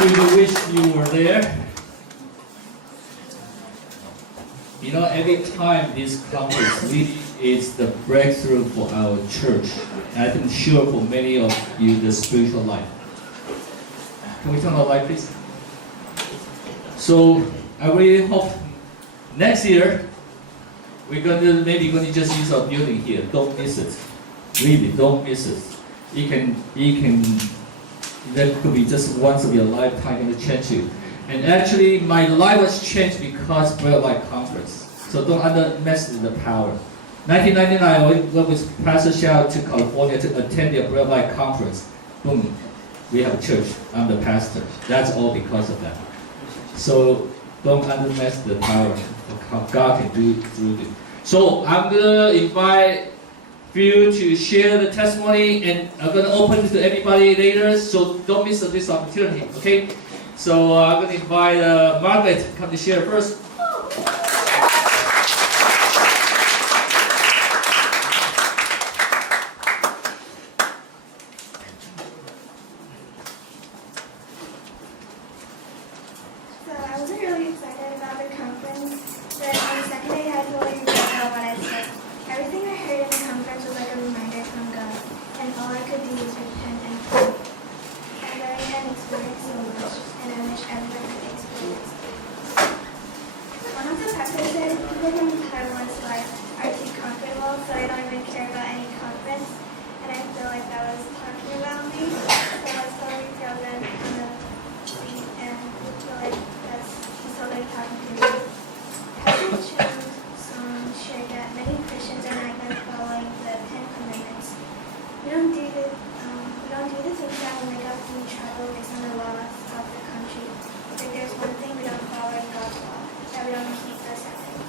really wish you were there. You know, every time this conference really is the breakthrough for our church. And I think sure for many of you, the spiritual life. Can we turn on the light, please? So I really hope next year we're maybe going to just use our building here. Don't miss it. Really, don't miss it. That could be just once of your lifetime going to change you. And actually, my life was changed because Prayer Life Conference. So don't underestimate the power. 1999, I went with Pastor Xiao to California to attend the Prayer Life Conference. Boom, we have a church. I'm the pastor. That's all because of that. So don't underestimate the power of how God can do it through you. So I'm going to invite you to share the testimony, and I'm going to open it to everybody later. So don't miss this opportunity, okay? So I'm going to invite Margaret to come to share first. So I wasn't really excited about the conference, but on the second day I totally regret what I said. Everything I heard in the conference was like a reminder from God, and all I could do was repent and pray. I learned and experienced so much, and I wish everyone could experience it. One of the pastors said, people from Taiwan's life are too comfortable, so they don't even care about any conference, and I feel like that was talking about me, so I was totally tell them on the seat, and I feel like he's totally talking to me. Pastor Cheng's song shared that many Christians are not even following the 10 Commandments. We don't do the things that will make us in trouble based on the laws of the country. But there's one thing we don't follow in God's law, that we don't keep the Sabbath.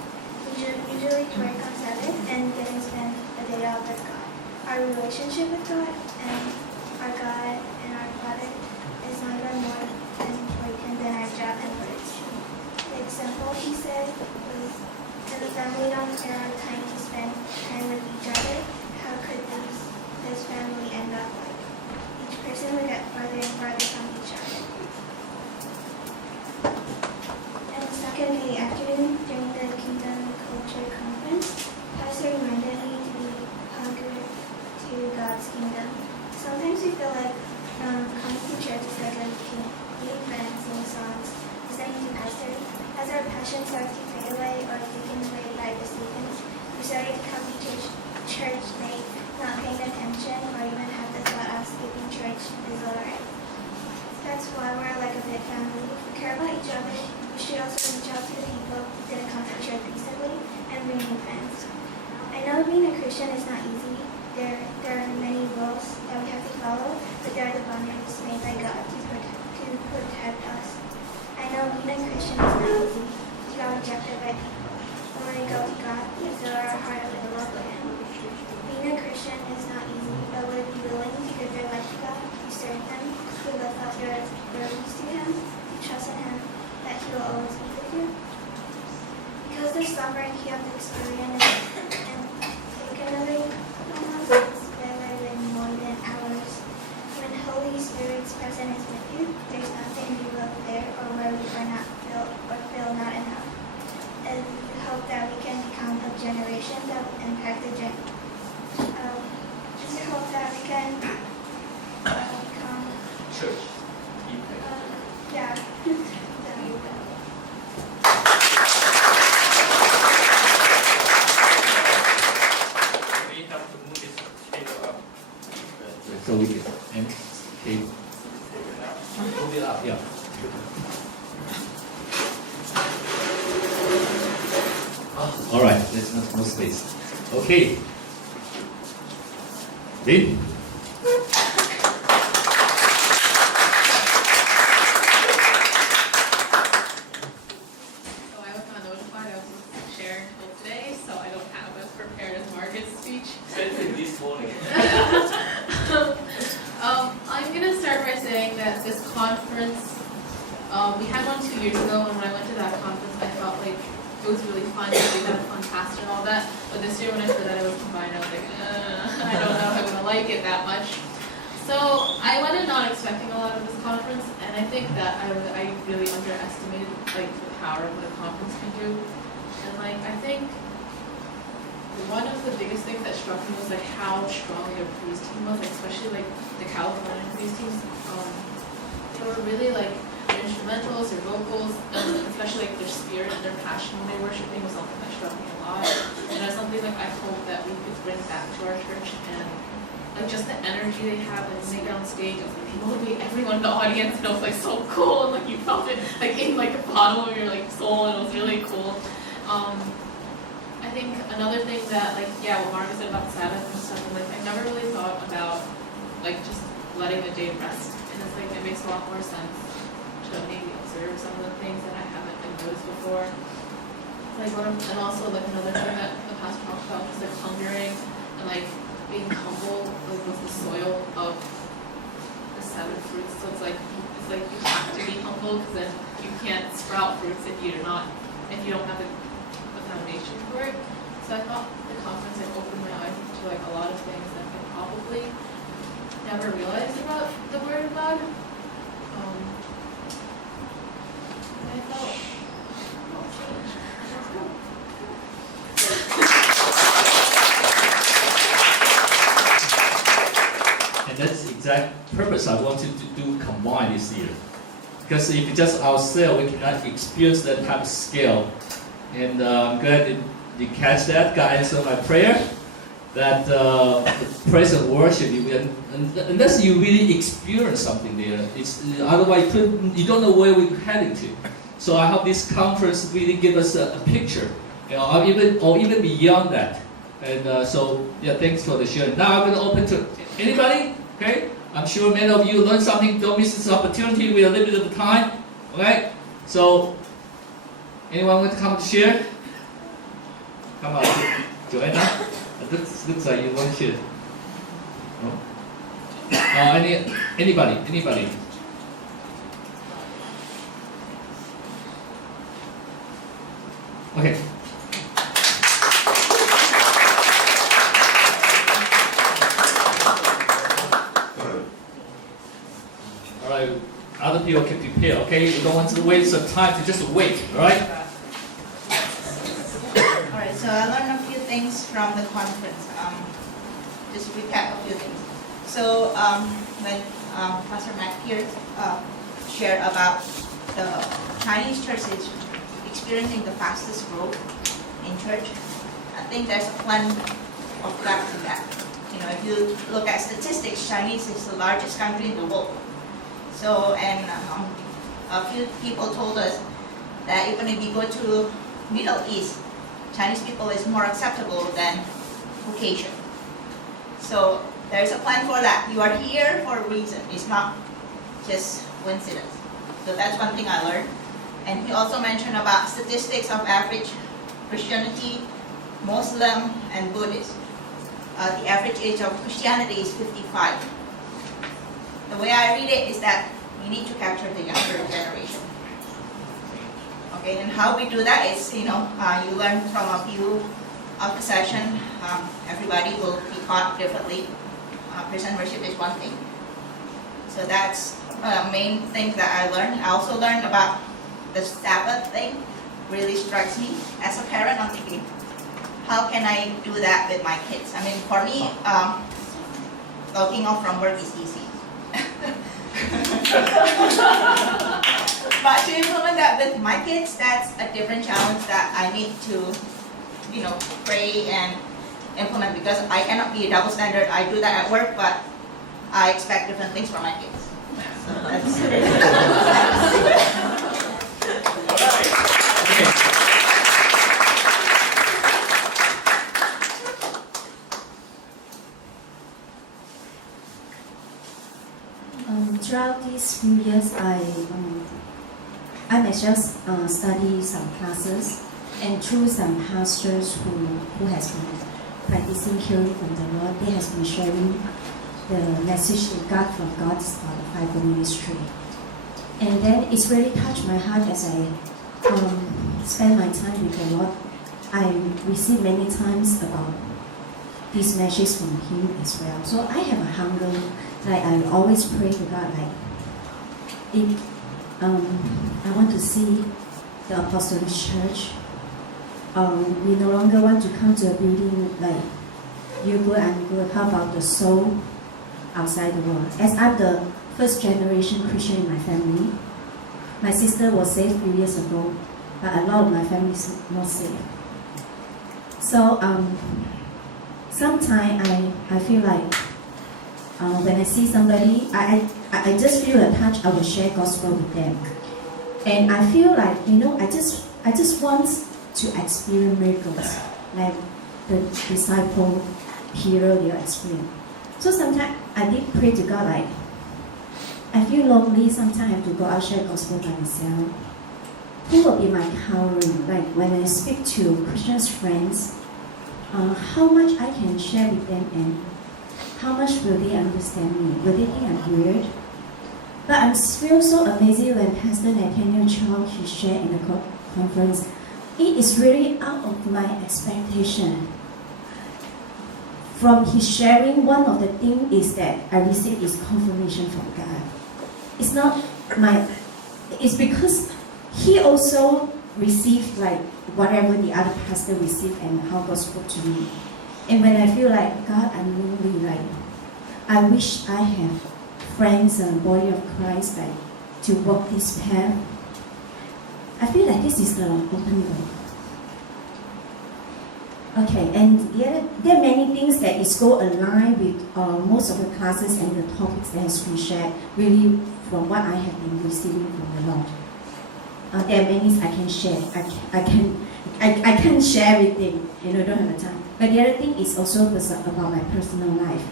We usually work on Sabbath and then spend a day off with God. Our relationship with God and our God and our Father is not even more important than our job and words. The example he said was, if the family don't spare our time to spend time with each other, how could this family end up like? Each person will get farther and farther from each other. And the second day afternoon, during the Kingdom Culture Conference, Pastor reminded me to be hungry to God's kingdom. Sometimes we feel like coming to church is like meeting friends, singing songs, listening to Pastor. As our passion starts to fade away or taken away by the seasons, we started to come to church late, not paying attention, or even have the thought of skipping church is alright. That's why we're like a big family. If we care about each other, we should also reach out to the people who didn't come to church recently and bring new friends. I know being a Christian is not easy. There are many rules that we have to follow, but there are the boundaries made by God to protect us. I know being a Christian is not easy. We got rejected by people. When we go to God, we fill our heart up with love for Him. Being a Christian is not easy, but would be willing to give your life to God, to serve Him, to lift up your burdens to Him, to trust in Him, that He will always be with you. Because the suffering you have experienced and taken away from us is better than more than ours. When Holy Spirit's presence is with you, there's nothing you will fear or worry or not feel not enough. And we hope that we can become a generation that will impact the just hope that we can become Church. yeah. There you go. We have to move this table up. So we can move it up, yeah. All right, let's not more space. Okay. Dave? So I was not notified I was sharing until today, so I don't have as prepared as Margaret's speech. Sent it this morning. I'm going to start by saying that this conference, we had one 2 years ago, and when I went to that conference, I felt like it was really fun. We had a fun pastor and all that. But this year when I heard that it was combined, I was like, I don't know if I'm going to like it that much. So I went in not expecting a lot of this conference, and I I think that I really underestimated like the power of what a conference can do. And like I think one of the biggest things that struck me was like how strong their praise team was, like, especially like the California praise teams. They were really like their instrumentals, their vocals, and especially like their spirit and their passion when they were worshiping was something that struck me a lot. And that's something like I hope that we could bring back to our church, and like just the energy they have when they get on stage, it's like they motivate everyone in the audience, and it was like so cool, and like you felt it like in like the bottom of your like soul, and it was really cool. I think another thing that like what Margaret said about Sabbath and stuff, and like I never really thought about like just letting the day rest, and it's like it makes a lot more sense to maybe observe some of the things that I haven't like noticed before. Like and also like another thing that the pastor talked about was like hungering and like being humble like with the soil of the 7 fruits. So it's like you have to be humble, because then you can't sprout fruits if you don't have the foundation for it. So I thought the conference like opened my eyes to like a lot of things that I probably never realized about the Word of God. And I felt And that's the exact purpose I wanted to do combine this year. Because if it's just ourselves, we cannot experience that type of scale. And I'm glad that you catch that. God answered my prayer. That the praise and worship, unless you really experience something there, otherwise you don't know where we're heading to. So I hope this conference really give us a picture, or even beyond that. And thanks for the sharing. Now I'm going to open to anybody. Okay, I'm sure many of you learned something. Don't miss this opportunity. We are limited of time. Okay, so. Anyone want to come to share? Come on, Joanna. Looks like you want to share. No? Anybody? Okay. All right. Other people can prepare. Okay, you don't want to waste some time to just wait. All right. So I learned a few things from the conference. Just recap a few things. So when Pastor Matt here shared about the Chinese churches experiencing the fastest growth in church, I think there's a plan of God in that. If you look at statistics, Chinese is the largest country in the world. So a few people told us that even if you go to Middle East, Chinese people is more acceptable than Caucasian. So there's a plan for that. You are here for a reason. It's not just coincidence. So that's one thing I learned. And he also mentioned about statistics of average Christianity, Muslim, and Buddhist. The average age of Christianity is 55. The way I read it is that we need to capture the younger generation. Okay, and how we do that is, you learn from a few of the session. Everybody will be taught differently. Present worship is one thing. So that's main thing that I learned. I also learned about the Sabbath thing. Really strikes me. As a parent, I'm thinking, how can I do that with my kids? I mean, for me, logging off from work is easy. But to implement that with my kids, that's a different challenge that I need to, pray and implement, because I cannot be a double standard. I do that at work, but I expect different things from my kids. So that's Throughout these few years, I myself study some classes, and through some pastors who has been practicing hearing from the Lord, they has been sharing the message they got from God's Bible ministry. And then it's really touched my heart as I spend my time with the Lord. I receive many times about this message from Him as well. So I have a hunger. Like I always pray to God, like it, I want to see the Apostolic Church. We no longer want to come to a building like you good, I'm good. How about the soul outside the world? As I'm the first generation Christian in my family, my sister was saved a few years ago, but a lot of my family is not saved. So sometimes I feel like when I see somebody, I just feel a touch. I will share gospel with them, and I feel like I just want to experience miracles like the disciple Peter they experienced. So sometimes I did pray to God like I feel lonely. Sometimes I have to go out share gospel by myself. Who will be my covering? Like when I speak to Christian friends, how much I can share with them and how much will they understand me? Will they think I'm weird? But I feel so amazing when Pastor Nathaniel Chong he shared in the conference. It is really out of my expectation. From his sharing, one of the things is that I received is confirmation from God. It's not it's because he also received like whatever the other pastor received and how God spoke to me. And when I feel like, God, I'm lonely, like, I wish I have friends and body of Christ like to walk this path. I feel like this is the open door. Okay, and there are many things that is go align with most of the classes and the topics that has been shared, really from what I have been receiving from the Lord. There are many I can share. I can share everything, don't have the time. But the other thing is also about my personal life.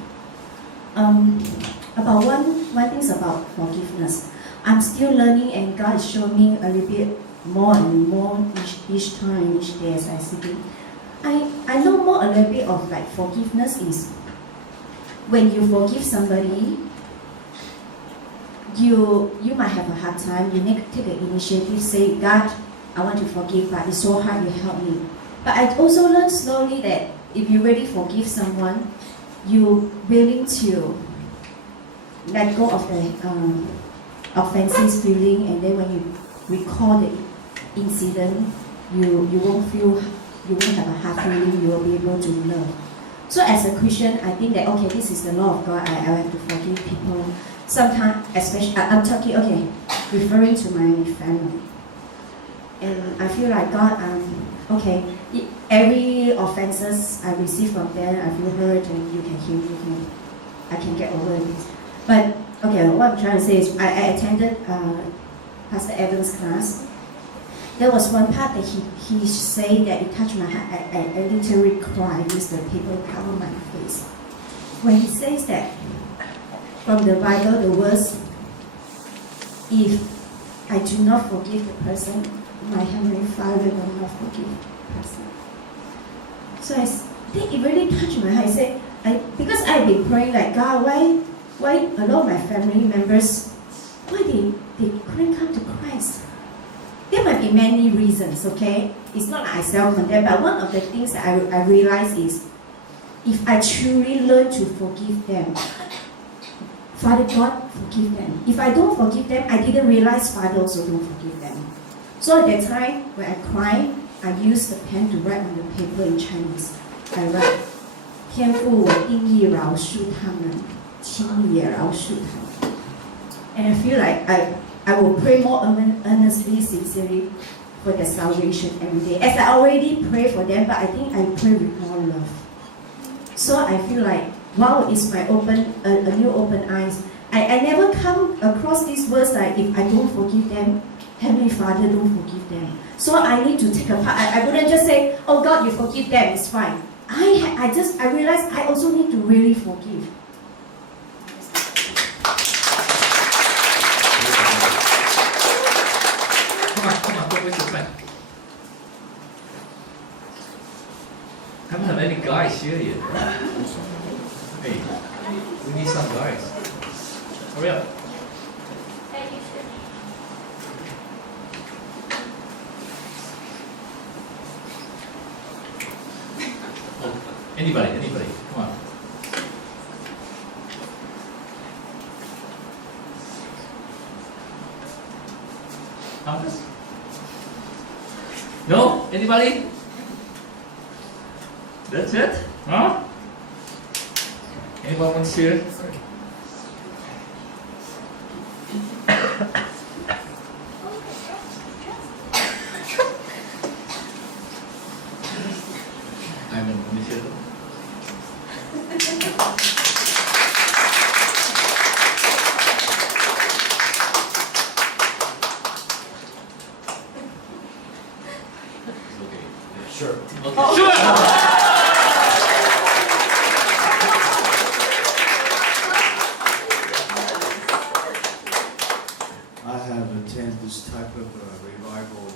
About one thing is about forgiveness. I'm still learning, and God is showing me a little bit more and more each time, each day as I see it. I know more a little bit of like forgiveness is when you forgive somebody, you might have a hard time. You need to take the initiative, say, God, I want to forgive, but it's so hard, you help me. But I also learned slowly that if you really forgive someone, you're willing to let go of the offensive feeling, and then when you recall the incident, you won't have a hard feeling, you will be able to love. So as a Christian, I think that, okay, this is the law of God, I have to forgive people. Sometimes, especially, I'm talking, referring to my family. And I feel like God, every offenses I receive from them, I feel hurt, and you can heal me, I can get over it. But, what I'm trying to say is, I attended Pastor Evans' class. There was one part that he said that it touched my heart. I literally cried because the people cover my face. When he says that, from the Bible, the words, if I do not forgive the person, my Heavenly Father will not forgive the person. So I think it really touched my heart. I said, because I've been praying like, God, why a lot of my family members, why they couldn't come to Christ? There might be many reasons, okay? It's not like I self-condemn, but one of the things that I realize is, if I truly learn to forgive them, Father God, forgive them. If I don't forgive them, I didn't realize Father also don't forgive them. So at that time, when I cry, I use the pen to write on the paper in Chinese. I write, 天父，我定义饶恕他们，请你也饶恕他们. And I feel like I will pray more earnestly, sincerely for their salvation every day. As I already pray for them, but I think I pray with more love. So I feel like, wow, it's my a new open eyes. I never come across these words like, if I don't forgive them, Heavenly Father, don't forgive them. So I need to take a part. I wouldn't just say, oh God, you forgive them, it's fine. I realized I also need to really forgive. Come on, don't waste your time. Haven't had any guys here yet. Hey, we need some guys. Hurry up. Anybody, come on. conference? No? Anybody? That's it? Huh? Anyone want to share? I'm in the Sure. Okay. Sure! I have attended this type of revival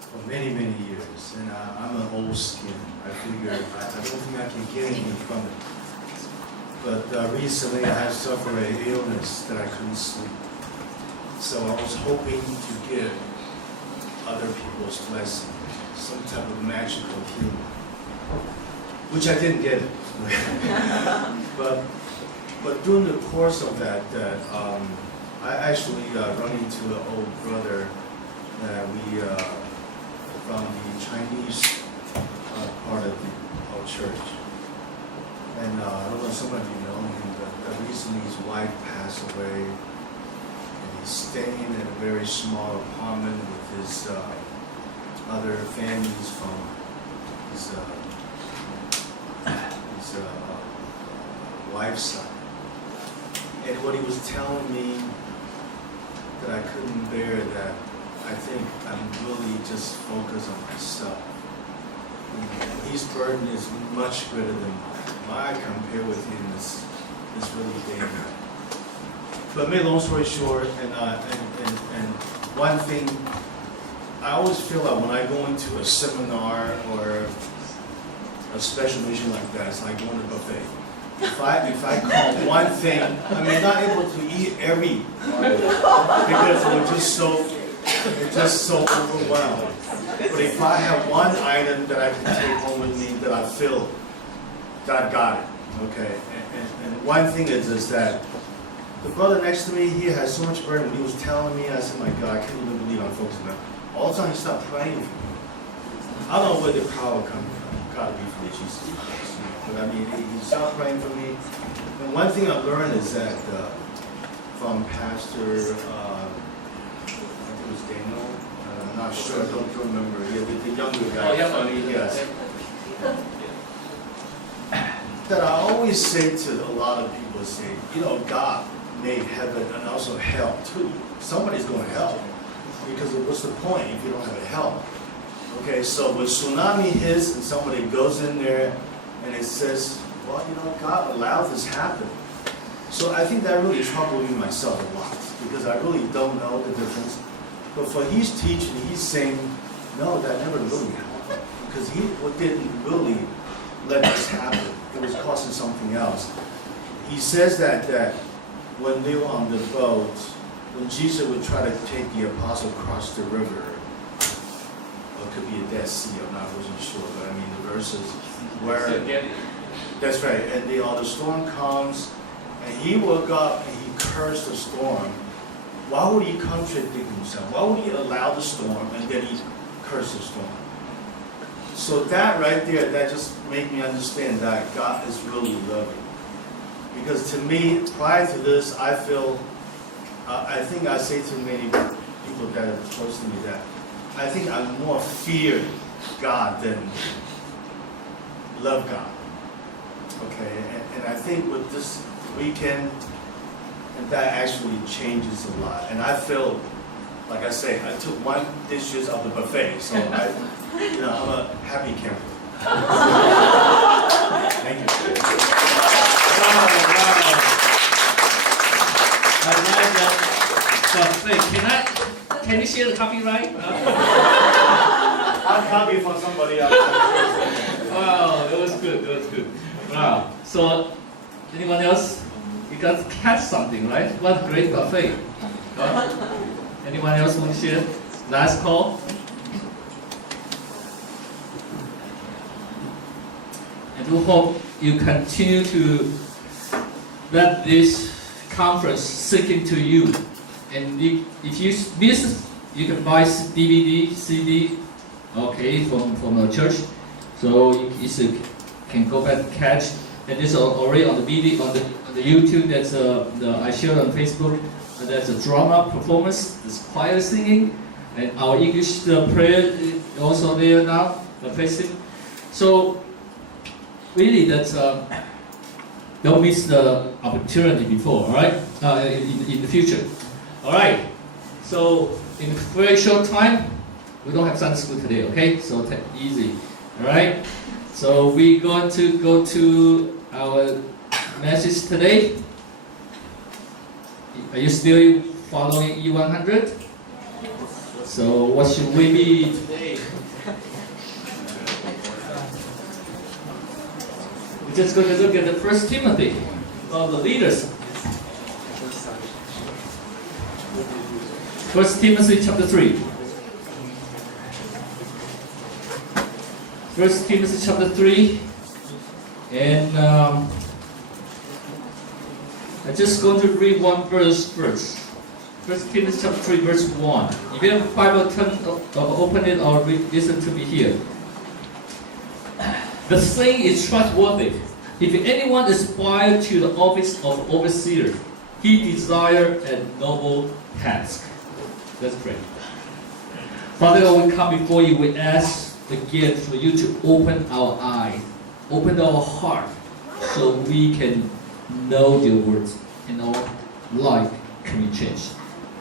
for many, many years, and I'm an old skin. I figure I don't think I can get anything from it. But recently I have suffered an illness that I couldn't sleep. So I was hoping to get other people's blessing, some type of magical healing, which I didn't get. but during the course of that, I actually run into an old brother that we from the Chinese part of our church, and I don't know if some of you know him, but recently his wife passed away, and he's staying in a very small apartment with his other families from his wife's side. And what he was telling me that I couldn't bear, that I think I'm really just focused on myself. And his burden is much greater than mine. My compare with him is really dangerous. But make long story short, and one thing, I always feel that when I go into a seminar or a special mission like that, it's like going to a buffet. If I call one thing, I mean, not able to eat every because we're just so overwhelmed. But if I have one item that I can take home with me that I feel that I've got it, okay. And one thing is that the brother next to me, he has so much burden. When he was telling me, I said, my God, I can't even believe I'm focusing on. All the time he stopped praying for me. I don't know where the power comes from. Gotta be from Jesus Christ. But I mean, he stopped praying for me. And one thing I learned is that from Pastor, I think it was Daniel, I'm not sure, I don't remember. Yeah, the younger guy. Oh, yeah, funny, yes. That I always say to a lot of people, say, you know, God made heaven and also hell too. Somebody's going to hell. Because what's the point if you don't have a hell? Okay, so when tsunami hits and somebody goes in there and it says, well, you know, God allowed this to happen. So I think that really troubled me myself a lot because I really don't know the difference. But for his teaching, he's saying, no, that never really happened. Because he didn't really let this happen. It was causing something else. He says that when they were on the boat, when Jesus would try to take the apostle across the river, or it could be a Dead Sea, I wasn't sure, but I mean the verses where, that's right, and the storm comes, and he woke up and he cursed the storm. Why would he contradict himself? Why would he allow the storm and then he cursed the storm? So that right there, that just made me understand that God is really loving. Because to me, prior to this, I feel, I think I say to many people that are close to me that I think I more fear God than love God. Okay, and I think with this weekend, that actually changes a lot. And I feel, like I say, I took one dishes of the buffet, so I'm a happy camper. Thank you. I like that buffet. Can you share the copyright? I'll copy from somebody else. Wow, that was good. That was good. Wow. So, anyone else? You got to catch something, right? What a great buffet. Anyone else want to share? Last call. I do hope you continue to let this conference sink into you. And if you miss you can buy DVD, CD, okay, from the church. So you can go back and catch. And this is already on the video, on the YouTube. That's I shared on Facebook. That's a drama performance. There's choir singing, and our English prayer is also there now. Facing. So really, that's don't miss the opportunity before. All right, in the future. All right. So in a very short time, we don't have Sunday school today. Okay, so take it easy. All right. So we're going to go to our message today. Are you still following E100? So what should we be today? We're just going to look at the First Timothy of the leaders. First Timothy chapter 3. First Timothy chapter 3, and I'm just going to read one verse first. First Timothy chapter 3, verse 1. If you have a Bible, open it or listen to me here. The saying is trustworthy. If anyone aspires to the office of overseer, he desires a noble task. Let's pray. Father God, we come before you. We ask again for you to open our eyes, open our heart, so we can know your words and our life can be changed.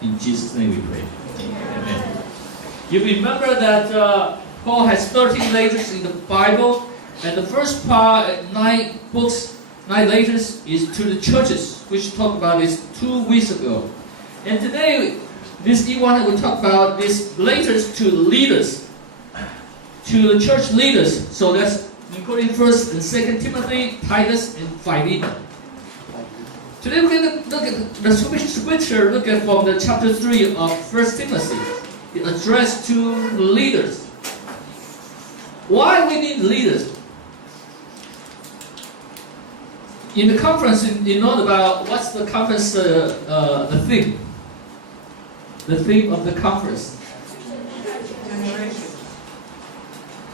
In Jesus' name we pray. Amen. You remember that Paul has 13 letters in the Bible, and the first part, 9 books, 9 letters, is to the churches, which talked about this 2 weeks ago. And today, this E1 will talk about these letters to leaders, to the church leaders. So that's including 1st and 2nd Timothy, Titus, and Philemon. Today we're going to look at the scripture, look at from the chapter 3 of 1st Timothy. It addressed to leaders. Why we need leaders? In the conference, you know about what's the conference, the theme? The theme of the conference.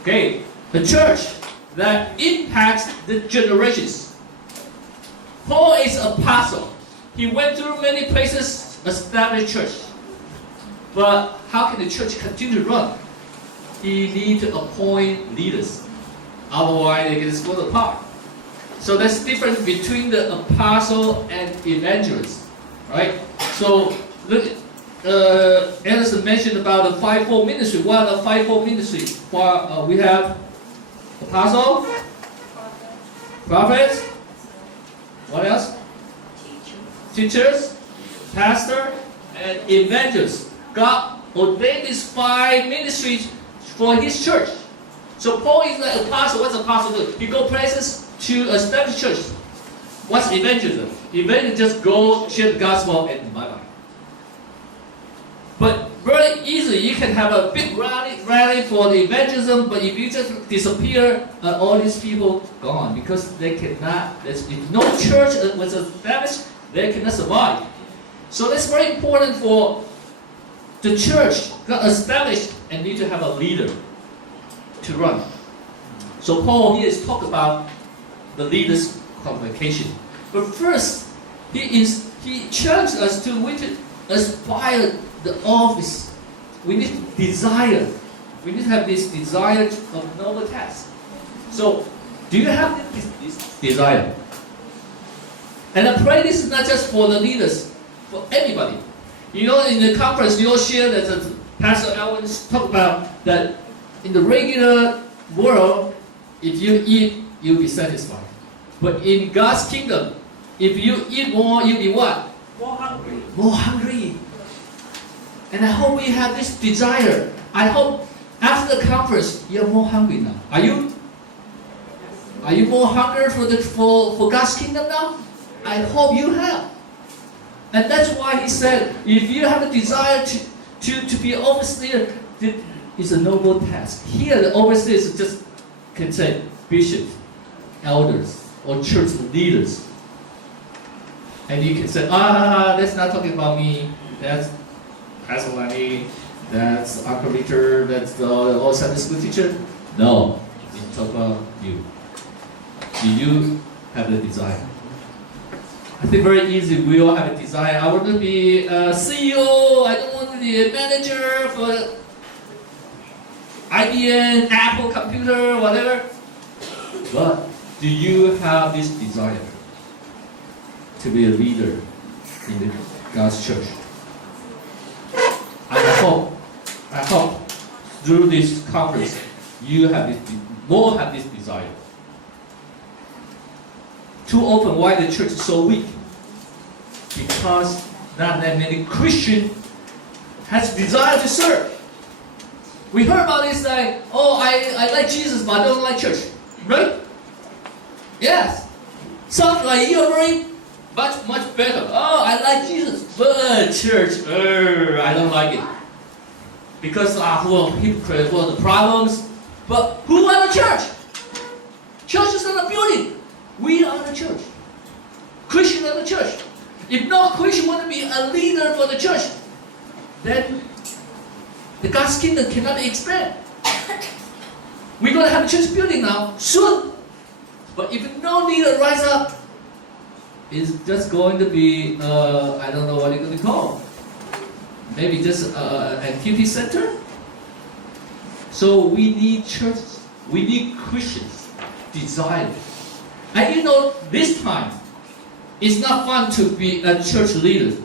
Okay, the church that impacts the generations. Paul is an apostle. He went through many places, established church. But how can the church continue to run? He needs to appoint leaders. Otherwise, they can just fall apart. So that's the difference between the apostle and evangelist, right? So look, Anderson mentioned about the fivefold ministry. What are the fivefold ministry? We have apostle, prophets, what else? Teachers, pastor, and evangelists. God ordained these 5 ministries for His church. So Paul is the apostle. What's apostle do? He go places to establish church. What's evangelism? Evangelism just go share the gospel and bye-bye. But very easily, you can have a big rally for the evangelism, but if you just disappear, all these people gone because they cannot. If no church was established, they cannot survive. So that's very important for the church got established and need to have a leader to run. So Paul here is talk about the leader's qualification. But first, he challenged us to aspire the office. We need desire. We need to have this desire of noble task. So, do you have this desire? And I pray this is not just for the leaders, for anybody. You know, in the conference, you all share that Pastor Alvin talked about that in the regular world, if you eat, you'll be satisfied. But in God's kingdom, if you eat more, you'll be what? More hungry. More hungry. And I hope we have this desire. I hope after the conference, you're more hungry now. Are you? Are you more hungry for God's kingdom now? I hope you have. And that's why he said, if you have a desire to be an overseer, it's a noble task. Here, the overseers just can say bishops, elders, or church leaders. And you can say, that's not talking about me. That's Lenny. That's Uncle Victor, that's the old Sunday school teacher. No, it's about you. Do you have the desire? I think very easy. We all have a desire. I want to be a CEO. I don't want to be a manager for IBM, Apple computer, whatever. But do you have this desire to be a leader in the God's church? I hope through this conference you have this, more have this desire. Too often, why the church is so weak? Because not that many Christians has desire to serve. We heard about this like, oh, I like Jesus, but I don't like church, right? Yes. Sounds like you're very much better. Oh, I like Jesus, but church, I don't like it. Because full of hypocrites, full of the problems. But who are the church? Church is not a building. We are the church. Christians are the church. If no Christian want to be a leader for the church, then the God's kingdom cannot expand. We're going to have a church building now, soon. But if no leader rise up, it's just going to be, I don't know what it's going to call. Maybe just an activity center. So we need churches. We need Christians. Desire. And you know, this time, it's not fun to be a church leader.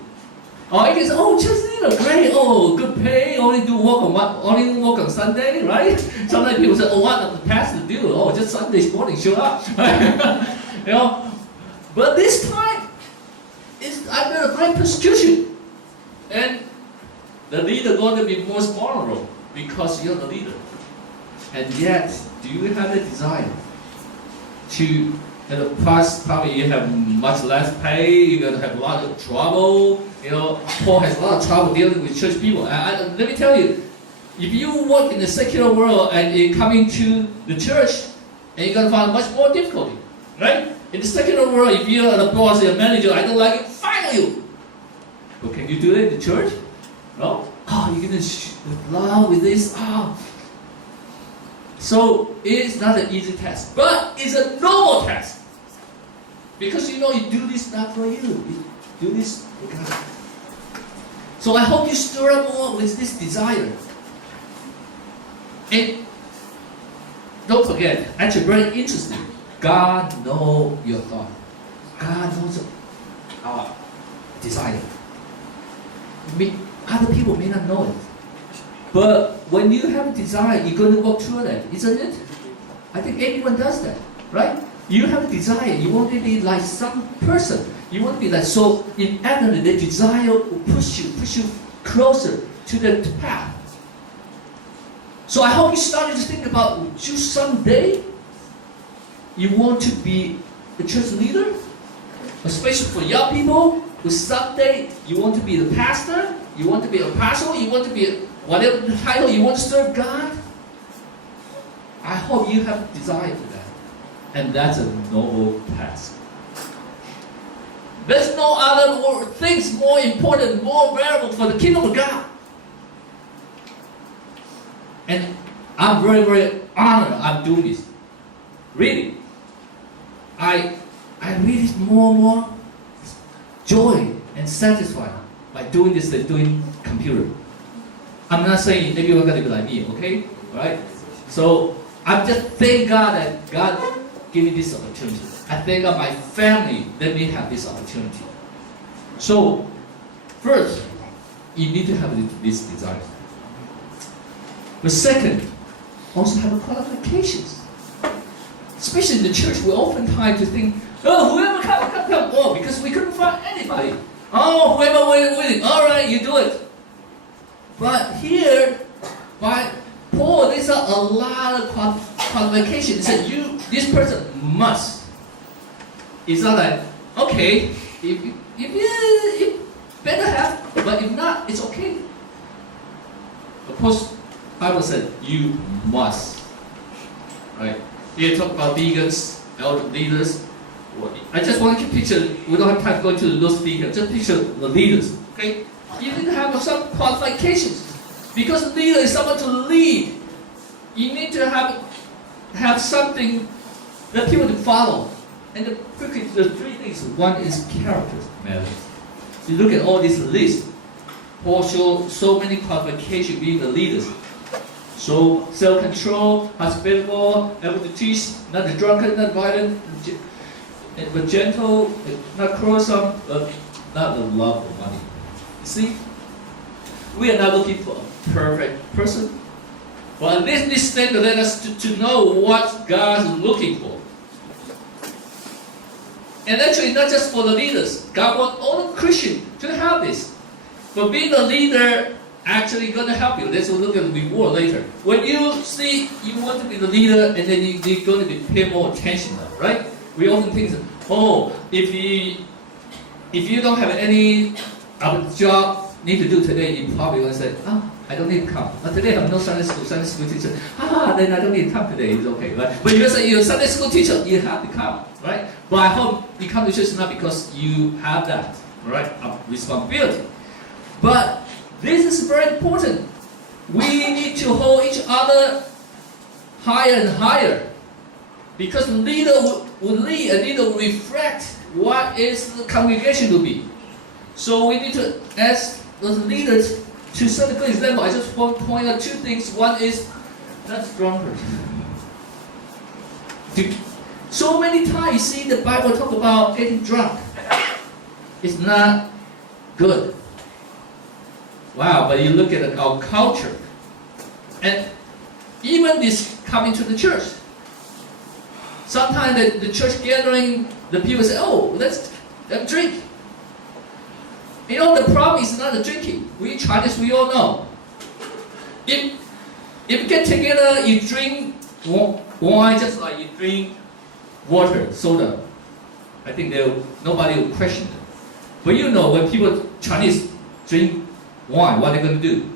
Or you can say, oh, church leader, great, oh, good pay, only work on Sunday, right? Sometimes people say, oh, what does the pastor do? Oh, just Sunday morning, show up. You know, but this time, I've got a great persecution. And the leader going to be most vulnerable because you're the leader. And yet, do you have the desire to, in the past, probably you have much less pay, you're going to have a lot of trouble. You know, Paul has a lot of trouble dealing with church people. Let me tell you, if you work in the secular world and you come into the church, and you're going to find much more difficulty, right? In the secular world, if you're the boss, you're a manager, I don't like it, fire you. But can you do it in the church? No? Oh, you're going to love with this. Oh. So it's not an easy task, but it's a noble task. Because you know you do this not for you, you do this for God. So I hope you stir up more with this desire. And don't forget, actually very interesting, God knows your thought. God knows our desire. Other people may not know it. But when you have a desire, you're going to work through that, isn't it? I think everyone does that, right? You have a desire, you want to be like some person. You want to be like, so inevitably the desire will push you closer to the path. So I hope you started to think about, just someday, you want to be a church leader, especially for young people, but someday you want to be the pastor, you want to be an apostle, you want to be whatever the title, you want to serve God. I hope you have desire for that. And that's a noble task. There's no other things more important, more valuable for the kingdom of God. And I'm very, very honored I'm doing this. Really. I really more and more joy and satisfied by doing this than doing computer. I'm not saying everyone gonna be like me, okay? Right? So I'm just thank God that God gave me this opportunity. I thank God my family let me have this opportunity. So first, you need to have this desire. But second, also have qualifications. Especially in the church, we oftentimes to think, oh, whoever come. Oh, because we couldn't find anybody. Oh, whoever willing. All right, you do it. But here, by Paul, there's a lot of qualifications. He said, this person must. It's not like, okay, if you better have, but if not, it's okay. Of course, Bible said you must. Right? Here talk about deacons, elder leaders. I just want to picture, we don't have time to go to those deacons, just picture the leaders. Okay? You need to have some qualifications. Because leader is someone to lead. You need to have something that people to follow. And the three things. One is character matters. You look at all these lists. Paul shows so many qualifications being the leaders. So self-control, hospitable, able to teach, not drunken, not violent, but gentle, not quarrelsome, but not the love of money. You see, we are not looking for a perfect person. But this statement led us to know what God is looking for. And actually, not just for the leaders. God wants all the Christians to have this. But being a leader actually going to help you. Let's look at the reward later. When you see you want to be the leader, and then you're going to be pay more attention now, right? We often think, oh, if you don't have any job need to do today, you probably going to say, I don't need to come. Today I have no Sunday school teacher. Then I don't need to come today, it's okay, right? But if you say you're a Sunday school teacher, you have to come, right? But I hope you come to church not because you have that, right? Responsibility. But this is very important. We need to hold each other higher and higher. Because the leader will lead, a leader will reflect what is the congregation to be. So we need to ask the leaders to set a good example. I just want to point out two things. One is not drunkard. So many times you see the Bible talk about getting drunk. It's not good. Wow, but you look at our culture, and even this coming to the church. Sometimes the church gathering, the people say, oh, let's drink. You know, the problem is not the drinking. We Chinese, we all know. If you get together, you drink wine just like you drink water, soda. I think nobody will question it. But you know, when people, Chinese, drink wine, what are they going to do?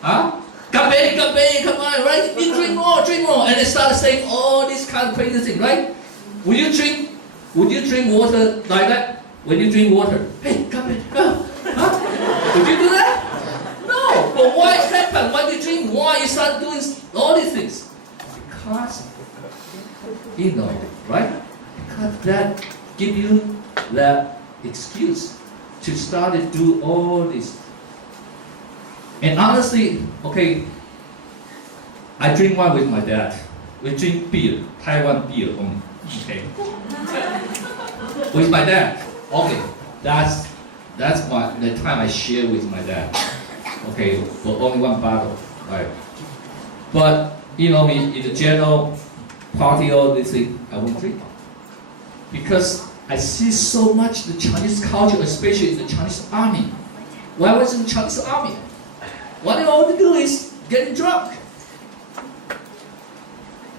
Huh? Come on, right? You drink more, and they start saying all these kind of crazy things, right? Would you drink water like that? When you drink water, hey, come in, huh? Would you do that? No. But why happen when you drink wine? You start doing all these things because you know, right? Because that give you that excuse to start to do all this. And honestly, okay, I drink wine with my dad. We drink beer, Taiwan beer only. Okay. With my dad. Okay, that's the time I share with my dad. Okay, for only one bottle, right? But you know me, in the general party, all this thing, I won't drink because I see so much the Chinese culture, especially in the Chinese army. When I was in the Chinese army, what they all do is getting drunk,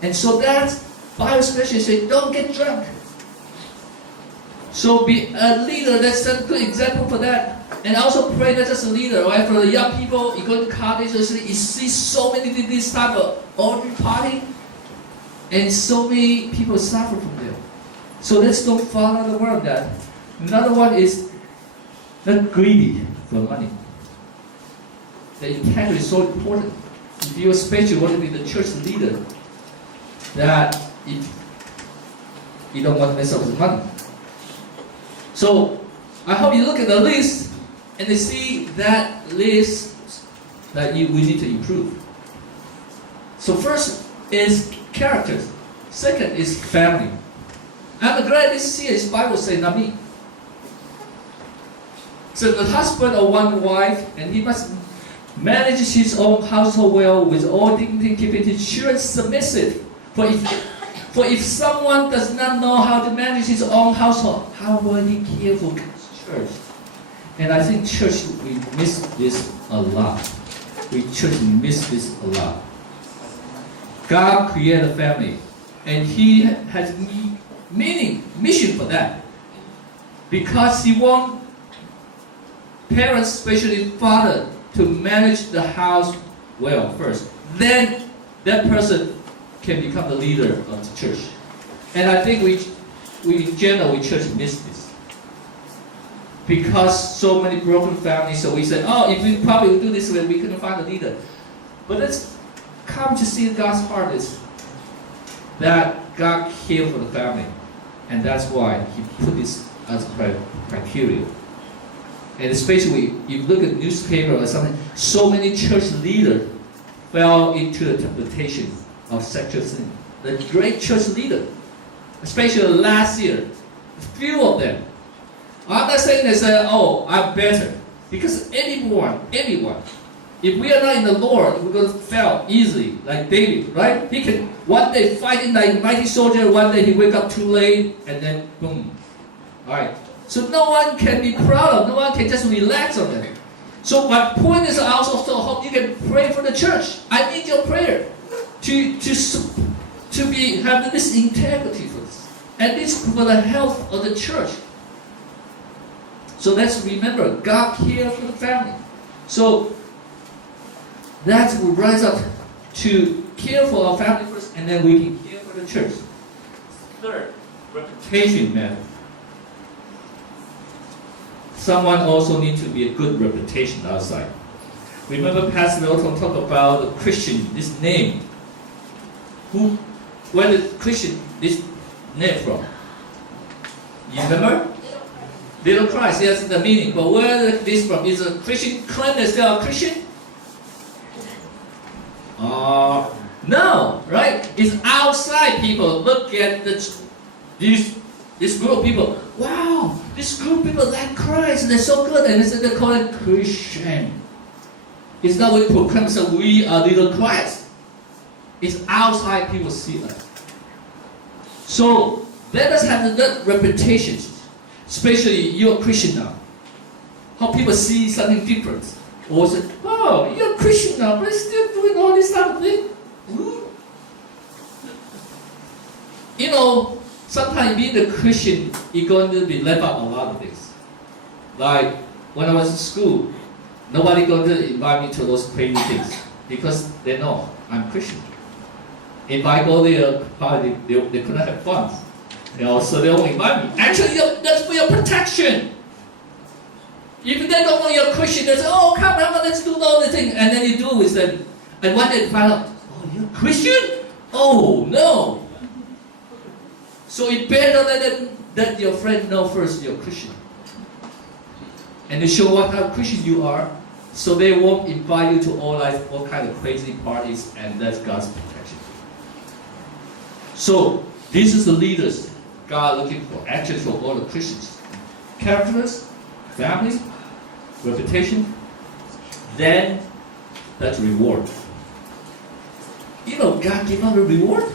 and so that Bible especially say, don't get drunk. So be a leader, that's a good example for that. And also pray not just a leader, right? For the young people, you go to college, you see so many this type of orgy party, and so many people suffer from them. So let's don't follow the word of that. Another one is not greedy for money. The integrity is so important. If you especially want to be the church leader, that if you don't want to mess up with money. So I hope you look at the list and you see that list that we need to improve. So first is characters. Second is family. I'm glad this year is Bible say not me. So the husband or one wife, and he must manage his own household well with all dignity, keeping his children submissive. For if someone does not know how to manage his own household, how will he care for church? And I think church, we miss this a lot. We miss this a lot. God created a family, and He has mission for that. Because He wants parents, especially father, to manage the house well first. Then that person can become the leader of the church. And I think we in general, we church miss this. because so many broken families, so we said, oh, if we probably do this way, we couldn't find a leader. But let's come to see God's heart is that God cared for the family. And that's why He put this as criteria. And especially, if you look at newspaper or something, so many church leaders fell into the temptation of sexual sin. The great church leader, especially last year, few of them. I'm not saying they say, oh, I'm better. Because anyone, if we are not in the Lord, we're going to fail easily, like David, right? He can one day fighting like a mighty soldier, one day he wake up too late, and then boom. Alright. So no one can be proud of, no one can just relax on them. So my point is I also hope you can pray for the church. I need your prayer to have this integrity for this. And this for the health of the church. So let's remember, God cares for the family. So that will rise up to care for our family first, and then we can care for the church. Third, reputation matter. Someone also needs to be a good reputation outside. Remember Pastor Milton talked about the Christian, this name. Where did Christian this name from? You remember? Little Christ, yes, the meaning. But where is this from? Is a Christian claim that they are Christian? No, right? It's outside people. Look at this group of people. Wow, this group of people like Christ, they're so good, and they call it Christian. It's not we proclaim that we are little Christ. It's outside people see us. So let us have that reputation, especially you're a Christian now. How people see something different. Or say, oh, you're a Christian now, but you're still doing all this type of thing. You know, sometimes being a Christian, you're going to be left out a lot of things. Like when I was in school, nobody going to invite me to those crazy things because they know I'm Christian. If I go there, probably they couldn't have fun. You know, so they won't invite me. Actually, that's for your protection. If they don't know you're Christian, they say, oh, come on, let's do all the thing. And then you do with them. And one day they find out, oh, you're Christian? Oh, no. So it better let your friend know first you're Christian. And you show what kind of Christian you are, so they won't invite you to all kind of crazy parties, and that's God's protection. So this is the leaders God looking for, actually for all the Christians. Characters, family, reputation, then that's reward. You know, God give out a reward.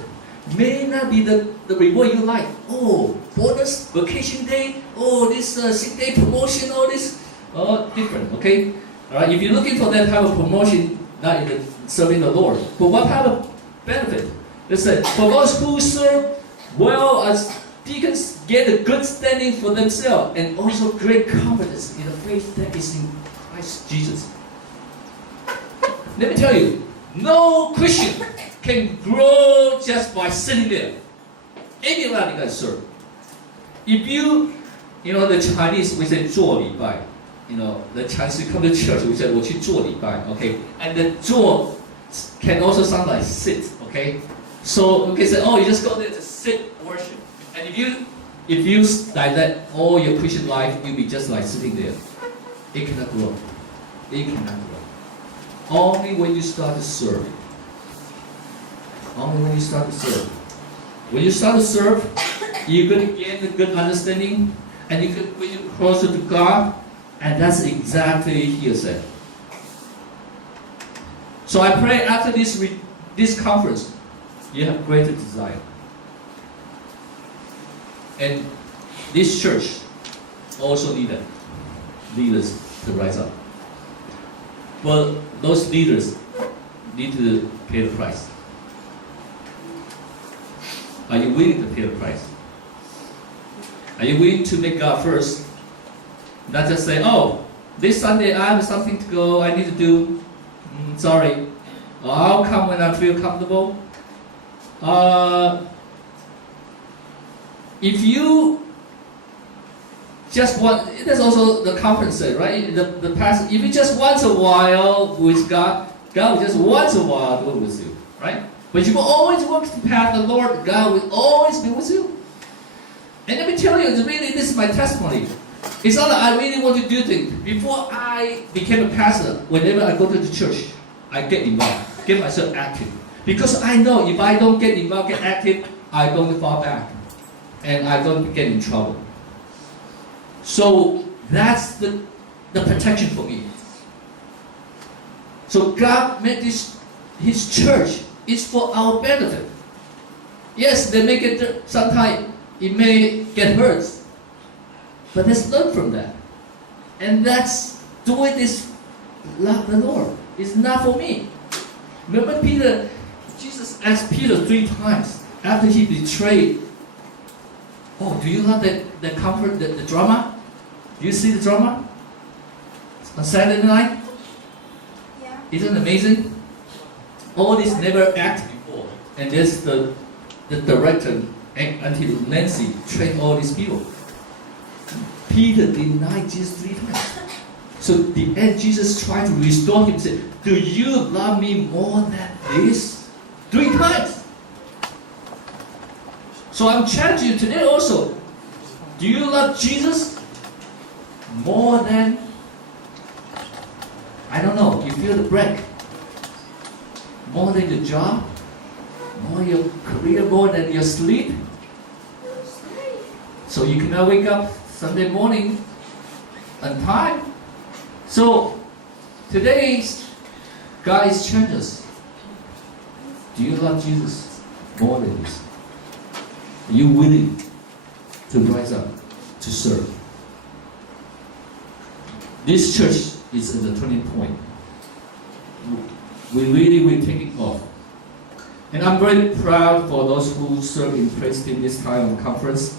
May not be the reward you like. Oh, bonus, vacation day, oh, this sick day promotion, all this, different, okay? All right, if you're looking for that type of promotion, not in serving the Lord, but what type of benefit? They said, for those who serve well as deacons get a good standing for themselves and also great confidence in the faith that is in Christ Jesus. Let me tell you, no Christian can grow just by sitting there. Anybody can serve. If you know, the Chinese, we say 做礼拜. You know, the Chinese come to church, we say 我去做礼拜, okay? And the 做 can also sound like sit, okay? So we can say, oh, you just go there to sit, worship. And if you like that, all your Christian life, you'll be just like sitting there. It cannot grow. It cannot grow. Only when you start to serve. Only when you start to serve. When you start to serve, you're going to gain a good understanding, and you can bring you closer to God, and that's exactly He said. So I pray after this conference, you have greater desire. And this church also needed leaders to rise up. But those leaders need to pay the price. Are you willing to pay the price? Are you willing to make God first? Not just say, oh, this Sunday I have something to go, I need to do. Sorry. I'll come when I feel comfortable. If you just one, that's also the conference said, right? The pastor, if you just once a while with God, God will just once a while do it with you, right? But you will always walk the path of the Lord, God will always be with you. And let me tell you, really, this is my testimony. It's not that I really want to do things. Before I became a pastor, whenever I go to the church, I get involved, get myself active. Because I know if I don't get involved, get active, I'm going to fall back. And I'm going to get in trouble. So that's the protection for me. So God made this, His church is for our benefit. Yes, they may get, sometimes it may get hurt. But let's learn from that. And that's doing this, love the Lord. It's not for me. Remember Peter, Jesus asked Peter 3 times after he betrayed. Oh, do you love the comfort, the drama? Do you see the drama? On Saturday night? Yeah. Isn't it amazing? All this never acted before. And there's the director, until Nancy, trained all these people. Peter denied Jesus 3 times. So the end, Jesus tried to restore him, said, do you love me more than this? 3 times. So I'm challenging you today also. Do you love Jesus more than, I don't know, you feel the break? More than your job? More your career, more than your sleep? So you cannot wake up Sunday morning on time. So today's God is changing us. Do you love Jesus more than this? Are you willing to rise up to serve? This church is at the turning point. We really will take it off. And I'm very proud for those who serve in praise team this time of the conference.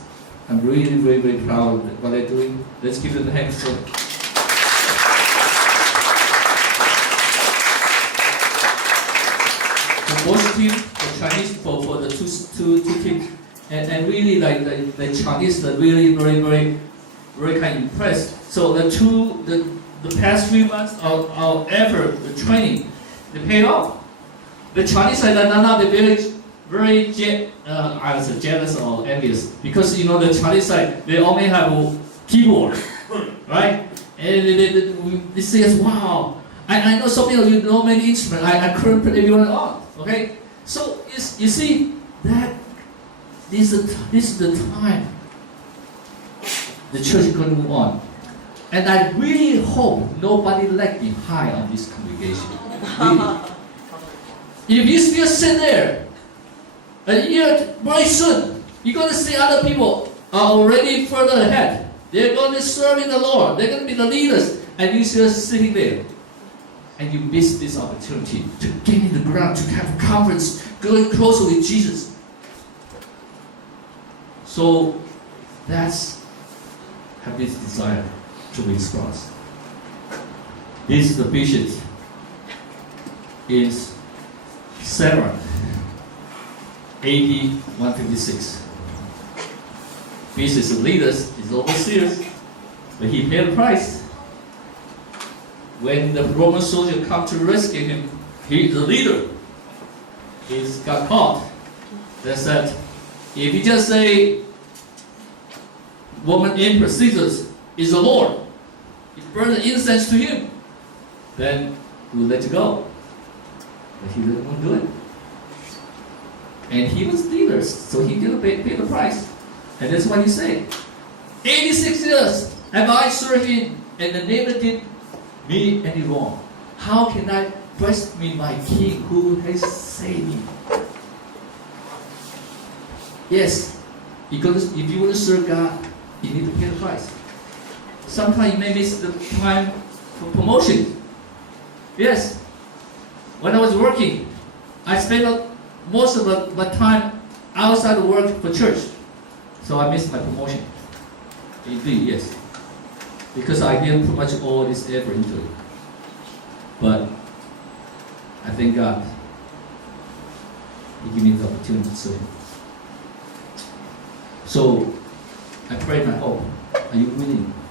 I'm really, very, very proud of what they're doing. Let's give them a hand. So, for both teams, the Chinese, for the two teams, and really like the Chinese are really very kind of impressed. So the past 3 months of our effort, the training, they paid off. The Chinese side, they're very jealous or envious, because the Chinese side, they only have a keyboard, right? And they say, wow, I know so many of you know many instruments, I couldn't put everyone on, okay? So you see that this is the time the church is going to move on. And I really hope nobody lag behind on this congregation. Really. If you still sit there, a year very soon, you're going to see other people are already further ahead. They're going to serve in the Lord. They're going to be the leaders. And you're still sitting there. And you miss this opportunity to get in the ground, to have a conference, going closer with Jesus. So that's have this desire to reach cross. This is the vision. Is Sarah, AD 156. This is the leaders, is overseers, but he paid the price. When the Roman soldier come to rescue him, he's the leader. He's got caught. They said, if you just say, Roman Emperor Caesar is the Lord, you burn the incense to him, then we'll let you go. But he didn't want to do it. And he was leader, so he didn't pay the price. And that's what he said. 86 years have I served him, and they never did me any wrong. How can I blaspheme my king who has saved me? Yes, because if you want to serve God, you need to pay the price. Sometimes you may miss the time for promotion. Yes. When I was working, I spent most of my time outside of work for church. So I missed my promotion. Indeed, yes. Because I didn't put much all this effort into it. But I thank God He gave me the opportunity to serve. So I pray my hope Are you willing?